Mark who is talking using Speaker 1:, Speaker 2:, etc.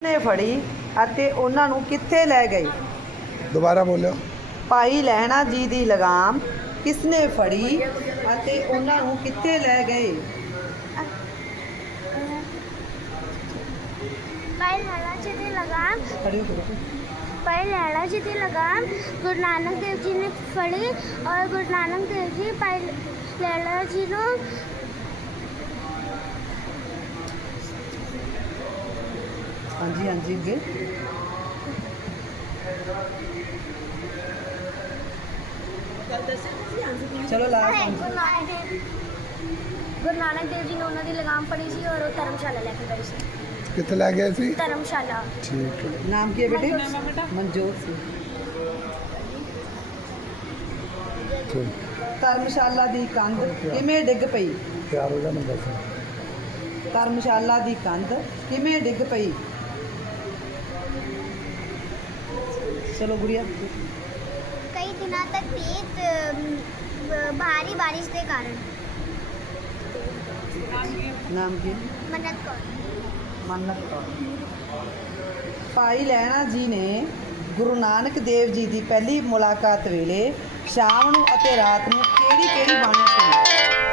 Speaker 1: ਨੇ ਫੜੀ ਅਤੇ ਉਹਨਾਂ ਨੂੰ ਕਿੱਥੇ ਲੈ ਗਏ?
Speaker 2: ਦੁਬਾਰਾ ਬੋਲਿਓ।
Speaker 1: ਭਾਈ ਲਹਿਣਾ ਜੀ ਦੀ ਲਗਾਮ ਕਿਸਨੇ ਫੜੀ ਅਤੇ ਉਹਨਾਂ ਨੂੰ ਕਿੱਥੇ ਲੈ ਗਏ?
Speaker 3: ਭਾਈ ਲਹਿਣਾ ਜੀ ਦੀ ਲਗਾਮ
Speaker 1: ਪੜ੍ਹਿਓ ਕਰੋ।
Speaker 3: ਭਾਈ ਲਹਿਣਾ ਜੀ ਦੀ ਲਗਾਮ ਗੁਰੂ ਨਾਨਕ ਦੇਵ ਜੀ ਨੇ ਫੜੀ ਔਰ ਗੁਰੂ ਨਾਨਕ ਦੇਵ ਜੀ ਭਾਈ ਲਹਿਣਾ ਜੀ ਨੂੰ
Speaker 1: ਹਾਂਜੀ ਹਾਂਜੀ ਅੱਗੇ ਚਲੋ ਲਾਸਟ
Speaker 3: ਗੁਰੂ ਨਾਨਕ ਦੇਵ ਜੀ ਨੇ ਉਹਨਾਂ ਦੀ ਲਗਾਮ ਫੜੀ ਸੀ ਔਰ ਉਹ ਧਰਮਸ਼ਾਲਾ ਲੈ ਕੇ ਗਏ ਸੀ।
Speaker 2: ਕਿੱਥੇ ਲੈ ਗਏ ਸੀ?
Speaker 3: ਧਰਮਸ਼ਾਲਾ।
Speaker 2: ਠੀਕ ਹੈ।
Speaker 1: ਨਾਮ ਕੀ ਹੈ ਬੇਟੇ? ਮਨਜੋਤ ਸਿੰਘ।
Speaker 2: ਠੀਕ
Speaker 1: ਧਰਮਸ਼ਾਲਾ ਦੀ ਕੰਧ ਕਿਵੇਂ ਡਿੱਗ ਪਈ?
Speaker 2: ਤਿਆਰ ਹੋ ਜਾ ਮੈਂ ਦੱਸ।
Speaker 1: ਧਰਮਸ਼ਾਲਾ ਦੀ ਕੰਧ ਕਿਵੇਂ ਡਿੱਗ ਪਈ? ਚਲੋ ਗੁੜੀਆ।
Speaker 3: ਕਈ ਦਿਨਾਂ ਤੱਕ ਤੇਜ਼ ਭਾਰੀ ਬਾਰਿਸ਼ ਦੇ ਕਾਰਨ।
Speaker 1: ਨਾਮ ਕੀ ਹੈ?
Speaker 3: ਮੰਨਤ ਕੌਰ।
Speaker 1: ਮੰਨਤ ਕੌਰ। ਭਾਈ ਲਹਿਣਾ ਜੀ ਨੇ ਗੁਰੂ ਨਾਨਕ ਦੇਵ ਜੀ ਦੀ ਪਹਿਲੀ ਮੁਲਾਕਾਤ ਵੇਲੇ ਸ਼ਾਮ ਨੂੰ ਅਤੇ ਰਾਤ ਨੂੰ ਕਿਹੜੀ ਬਾਣੀ ਸੁਣੀ?